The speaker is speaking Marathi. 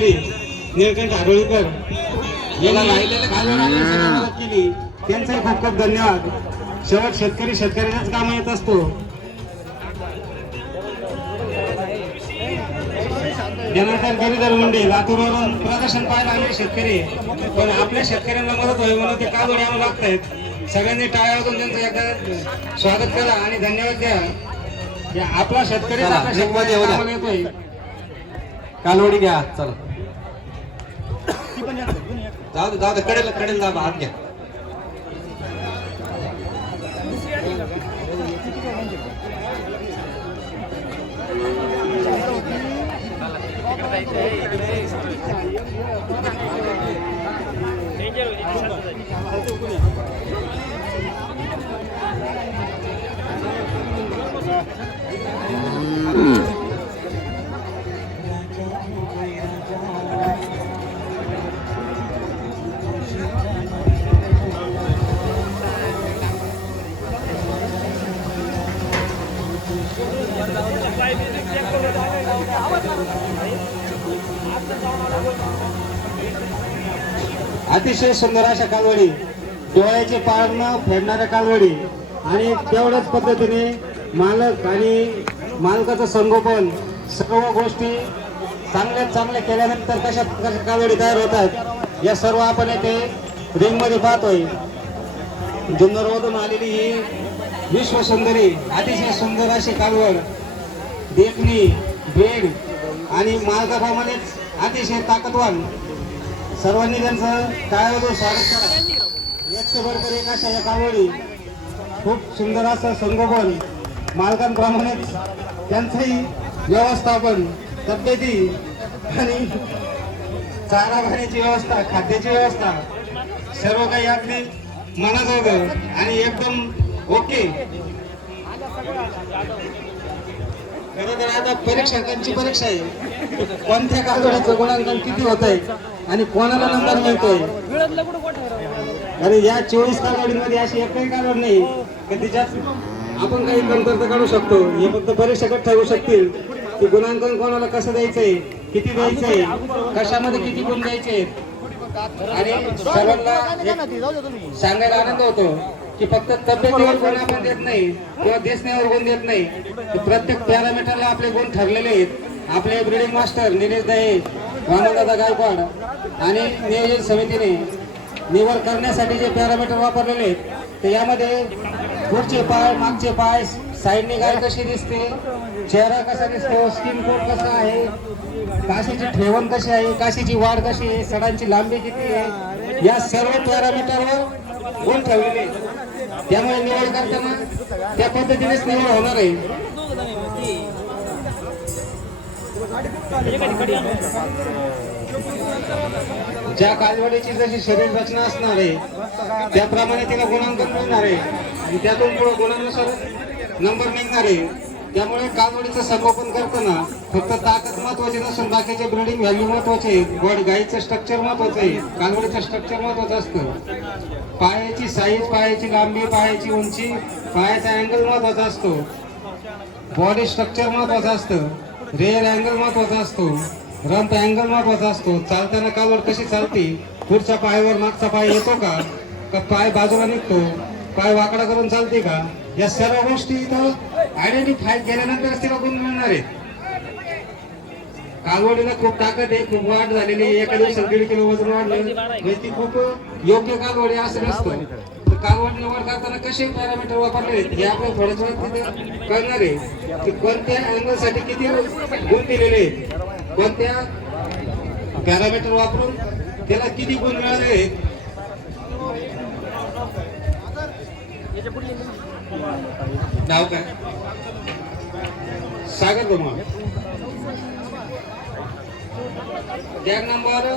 शेतकरी निळकंठ आणि मदत केली. त्यांचाही खूप खूप धन्यवाद. शेवट शेतकरी शेतकऱ्याच्याच कामा येत असतो. जनार्दन गिरीधर मुंडे लातूरवरून प्रदर्शन पाहायला आले शेतकरी. पण आपल्या शेतकऱ्यांना मदत व्हावी म्हणून ते कालवड यावं लागतायत. सगळ्यांनी टाळ्या वाजवून त्यांचं एकदा स्वागत करा आणि धन्यवाद द्या. की आपला शेतकरी कालवडी घ्या चला. जाऊ दे जाऊ दे कडेला कडेला दाबा हात घ्या. अतिशय सुंदर अशा कालवडी. डोळ्याचे पाळणं फेडणाऱ्या कालवडी. आणि तेवढ्याच पद्धतीने मालक आणि मालकाचं संगोपन सर्व गोष्टी चांगल्यात चांगल्या केल्यानंतर कशा कशा कालवडी तयार होतात या सर्व आपण येथे रिंगमध्ये पाहतोय. जुन्नरमधून आलेली ही विश्वसुंदरी अतिशय सुंदर अशी कालवड देखणी बेड आणि मालकाप्रमाणेच अतिशय ताकदवान सर्वांनी त्यांचं टाळ्यावर स्वागत करा. एकशे बरोबर एक अशा या कावडी खूप सुंदर असं संगोपन. मालकांप्रमाणेच त्यांचंही व्यवस्थापन तब्येती आणि चारा पाण्याची व्यवस्था खाद्याची व्यवस्था सर्व काही अगदी मनाजोगं आणि एकदम ओके. खरं तर आता परीक्षकांची परीक्षा आहे. कोणत्या कागदाचं गुणांकन किती होत आहे आणि कोणाला नंबर मिळतोय? अरे या चोवीस कालवडीमध्ये अशी एकही कालवड नाही की तिच्यात आपण काही कमतरता काढू शकतो? हे फक्त परीक्षकच ठरवू शकतील. की गुणांकन कोणाला कसं द्यायचंय? किती द्यायचंय? कशामध्ये किती गुण द्यायचे आणि सर्वांना सांगायला आनंद होतो. की फक्त तब्येतीवर गुण आपण देत नाही किंवा दिसण्यावर गुण देत नाही प्रत्येक पॅरामीटरला आपले गुण ठरलेले आहेत आपले ब्रिडिंग मास्टर निलेश दहे रामदादा गायकवाड आणि नियोजन समितीने निवड करण्यासाठी जे पॅरामीटर वापरलेले आहेत तर यामध्ये पुढचे पाय मागचे पाय साईडने गाय कशी दिसते चेहरा कसा दिसतो स्किन कोट कसा आहे काशीची ठेवण कशी आहे काशीची वाढ कशी आहे सडांची लांबी किती आहे या सर्व पॅरामीटरवर गुण ठेवलेले आहेत. त्यामुळे निवड करताना त्या पद्धतीनेच निवड होणार आहे. ज्या कालवडीची जशी शरीर रचना असणार आहे त्याप्रमाणे तिला गुणांकन मिळणार आहे. आणि त्यातून पुढे गुणांनुसार नंबर निघणार आहे. त्यामुळे कालवडीचं संगोपन करताना फक्त ताकद महत्वाची नसून बाकीचे ब्रिडिंग व्हॅल्यू महत्त्वाचे आहे गोड गाईचं स्ट्रक्चर महत्वाचं आहे. कालवडीचं स्ट्रक्चर महत्वाचं असतं. पायाची साईज पायाची लांबी पायाची उंची पायाचा अँगल महत्त्वाचा असतो. बॉडी स्ट्रक्चर महत्वाचं असतं. रेअर अँगल महत्त्वाचा असतो. रंप अँगल महत्त्वाचा असतो. चालताना कालवड कशी चालते? पुढच्या पायावर मागचा पाय येतो का? का पाय बाजूला निघतो? पाय वाकडा करून चालते का? या सर्व गोष्टी इथं आयडेंटिफाय केल्यानंतरच तिला गुण मिळणार आहेत. कालवडीला खूप ताकद आहे खूप वाढ झालेली आहे. एका दिवसात दीड किलो वजन वाढलं. ती खूप योग्य कालवडी असं नसतं. तर कालवड निवड करताना कसे पॅरामीटर वापरले आहेत हे आपण थोड्याच वेळात तिथे कळणार आहे. की कोणत्या अँगलसाठी किती गुण दिलेले आहेत. कोणत्या पॅरामीटर वापरून त्याला किती गुण मिळाले आहेत. नाव काय? सागर कुमार. Tag number.